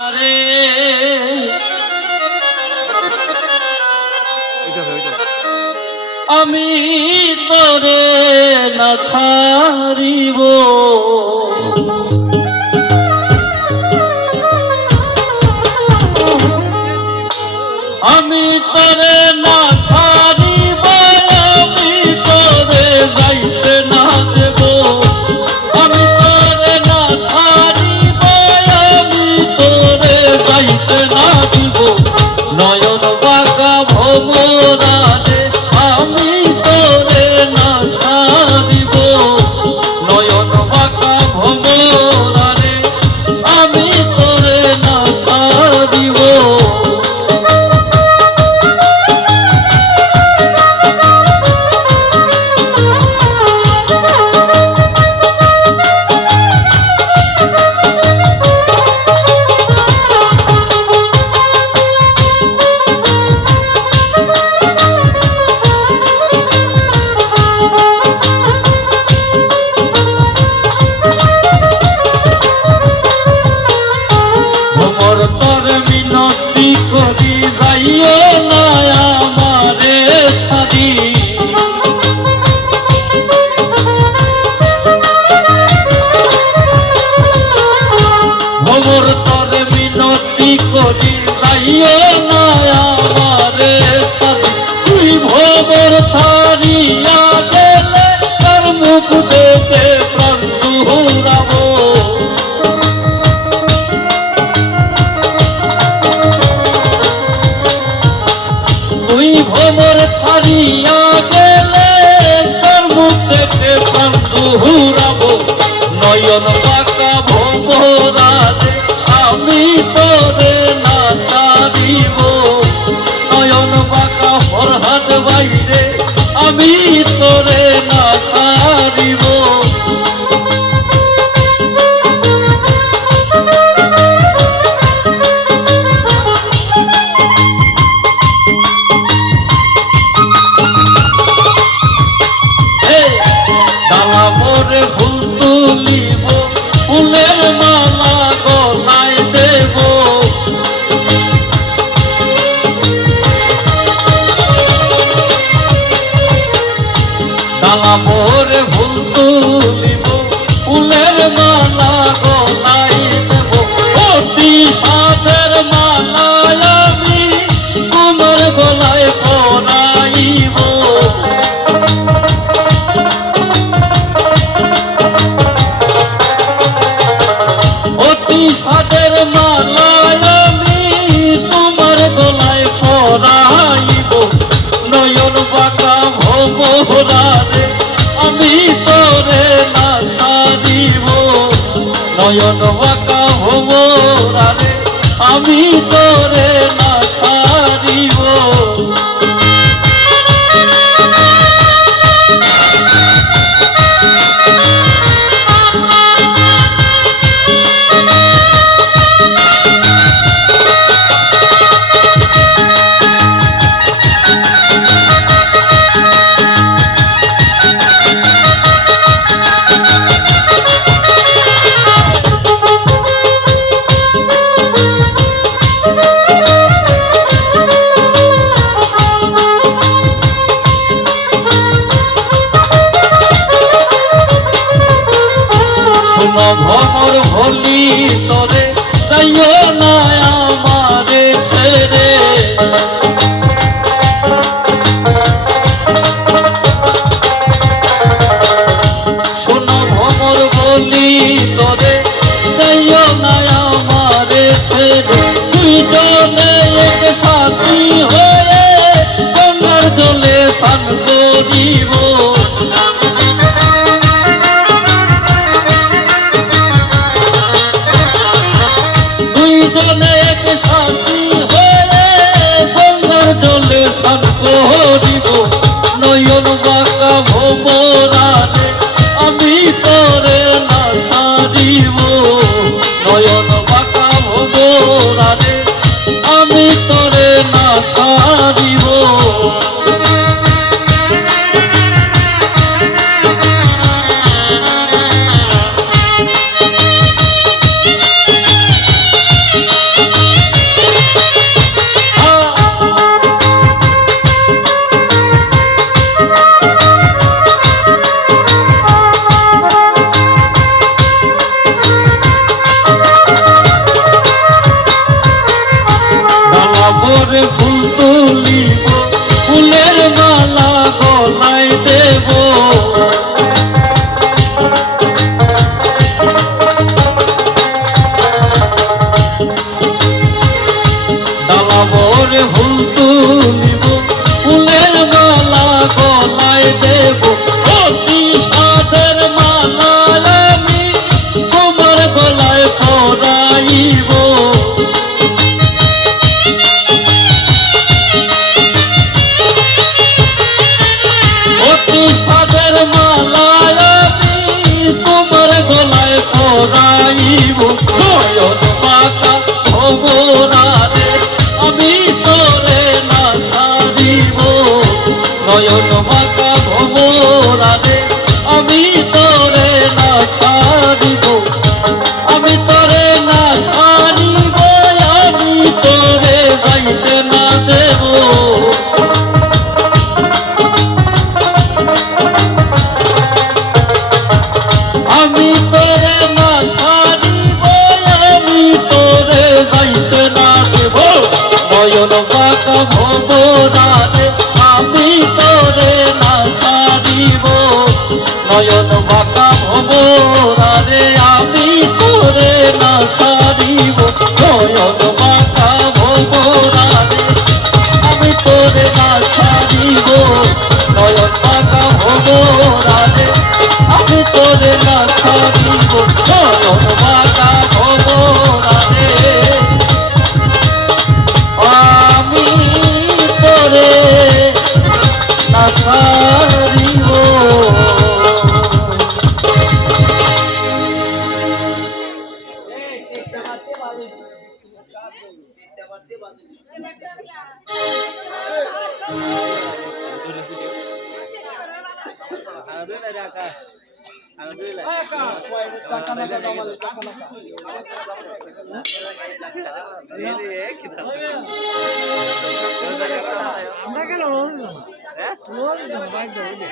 আরে আমি তোরে না ছাড়িব, আমি তোরে না ছাড়িব, আমি তোরে যাইতে না দেব, আমি তোরে না ছাড়িব, আমি তোরে যাইতে না দিব। নয়ন বাঁকা ভোমরারে আমি তোরে না ছাড়িব, নয়ন বাঁকা ভোমরারে আমি তোরে না ছাড়িব। করি যাইও না আমারে ছাড়ি, ভোমর তরে মিনতি করি যাইও না আমারে ছাড়ি। তুই ভোমর ছাড়িয়া গেলে তার মুখ দেখে প্রাণ দুহুরাবো, ভোমর ছাড়িয়া গেলে তার মুখ দেখে প্রাণ দুহুরাবো। নয়ন বাঁকা ভোমরারে আমি তোরে না ছাড়িব, নয়ন বাঁকা ফরহাদ বাইরে আমি তোরে না ছাড়িব। ফুলের মালা গলায় দেব, ডালা মোরে ফুল তুলিব, ফুলের মালা গলায় দেব। অতি সাদের মালায় আমি তোমার গলায় পরাইব, সাদের মালায় আমি তোমার গলায় পরাইব। নয়ন বাঁকা ভোমরারে আমি তোরে না ছাড়িব, নয়ন বাঁকা ভোমরারে আমি তোরে না ছাড়িব। ভোমর ভলি তোরে যাইও না আমারে ছেড়ে, শোনো ভোমর ভলি তোরে যাইও না আমারে ছেড়ে। দুইজনে এক সাথী হয়ে গঙ্গার জলে স্নান করিব, দুইজনে এক সাথী হয়ে গঙ্গার জলে স্নান করিব। নয়ন বাঁকা ভোমরারে আমি তোরে না ছাড়িব, নয়ন বাঁকা ভোমরারে আমি তোরে না ছাড়িব। করে ফুল তুলিব ফুলের মালা গলায় দেব অতি সাদের মালা আমি তোমার গলায় পরাইব অতি সাদের মালা আমি তোমার গলায় পরাইব নয়ন বাঁকা ভবরারে আমি তোরে না ছাড়িব নয়ন বাঁকা ভবরারে আমি তোরে না ছাড়িব আমি তোরে না ছাড়িব আমি তোরে যাইতে না দেব আমি তোরে না ছাড়িব আমি তোরে যাইতে না দেব নয়ন বাঁকা ভবরারে আমি তোরে না ছাড়িব নয়ন বাঁকা ভবরারে আমি তোরে না ছাড়িব নয়ন বাঁকা ভবরারে আমি তোরে না ছাড়িব নয়ন বাঁকা ভবরারে আমি তোরে না ছাড়িব নয়ন বাঁকা ভবরারে আমি তোরে না ছাড়িব আমরা কেন বাইক দেবো